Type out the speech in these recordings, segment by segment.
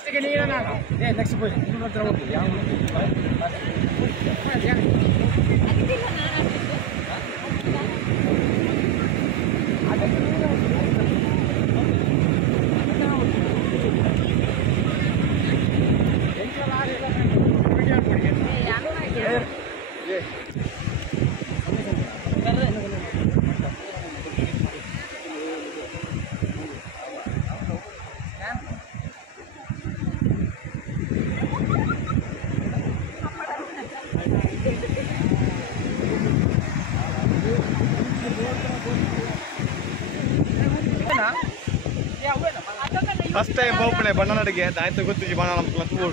ಫಸ್ಟಿಗೆ ನೀರು ನಾನು ನೆಕ್ಸ್ಟ್ ಪೋಜ್ ನಿಮ್ಮ ಹತ್ರ ಹೋಗಿ ಯಾವ ಫಸ್ಟ್ ಟೈಮ್ ಹೋಗ್ಬಿಟ್ಟೆ ಬಣ್ಣನಡಿಗೆ ಆಯ್ತು ಗೊತ್ತಿ지 ಬಣ್ಣ ನಮ್ಮ ತೂಡು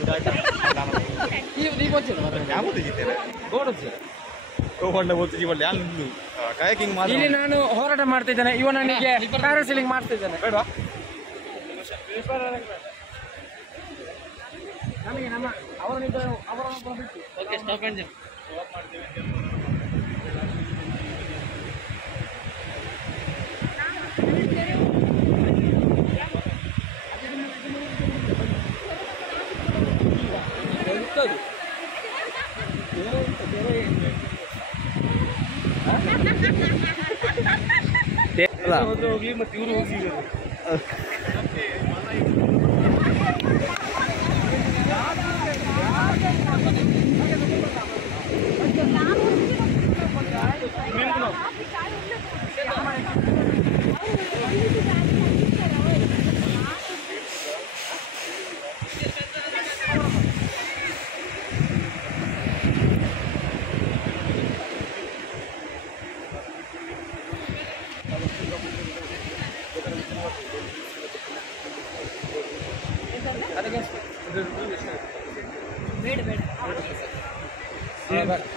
ಗೋಗೊಂಡ ಗೊತ್ತಿ지 ಬಳ್ಳಿ ಅಲ್ಲಿ ಕಯಾಕಿಂಗ್ ಮಾಡಿ ಇಲ್ಲಿ ನಾನು ಹೋರಾಟ ಮಾಡ್ತಿದ್ದೇನೆ ಇವ ನನಗೆ ಪ್ಯಾರಾಸೀಲಿಂಗ್ ಮಾಡ್ತಿದ್ದೇನೆ ಬೇಡ ನಮಗೆ ನಮ್ಮ ಅವರನ್ನು ಬಿಟ್ಟು ಓಕೆ ಸ್ಟಾಪ್ ಅಂಡ್ ಜಂಪ್ ಹೋಗಿ ಮತ್ತೆ ಇವರು ಹೋಗಿ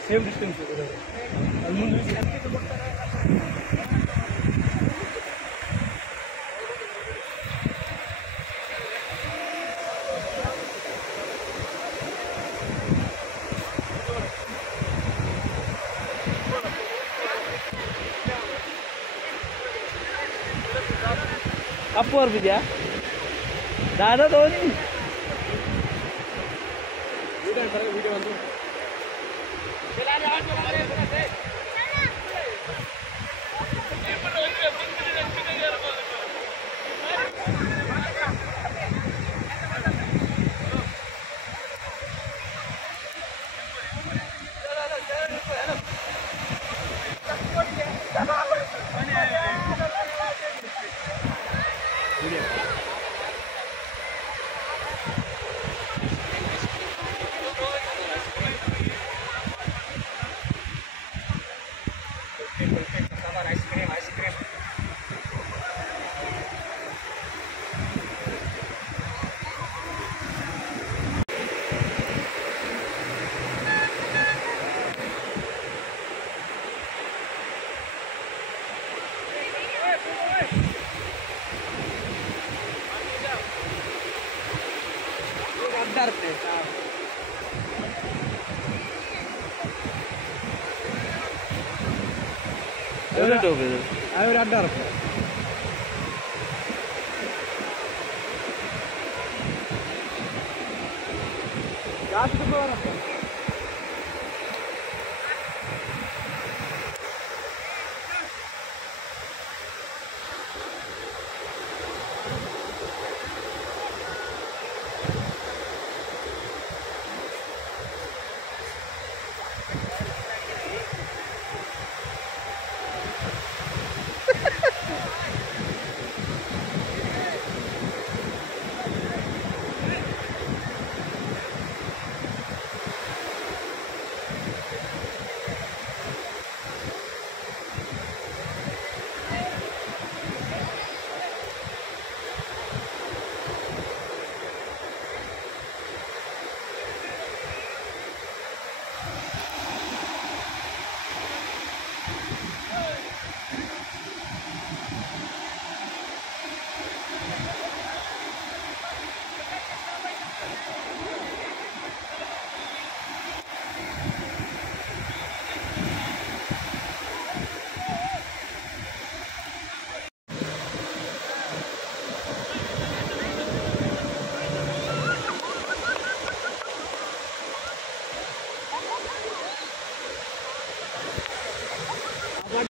ಸೇಮ್ ಡಿಸ್ಟೆನ್ಸ್ ಅಲ್ಲಿ ಮುಂದೆ ಅಪ್ಪು ಅವ್ರು ಬಿದ್ಯಾ ದಾದಾ ಧೋನಿ ವಿಡಿಯೋ ಒಂದು ಜಾಸ್ತಿ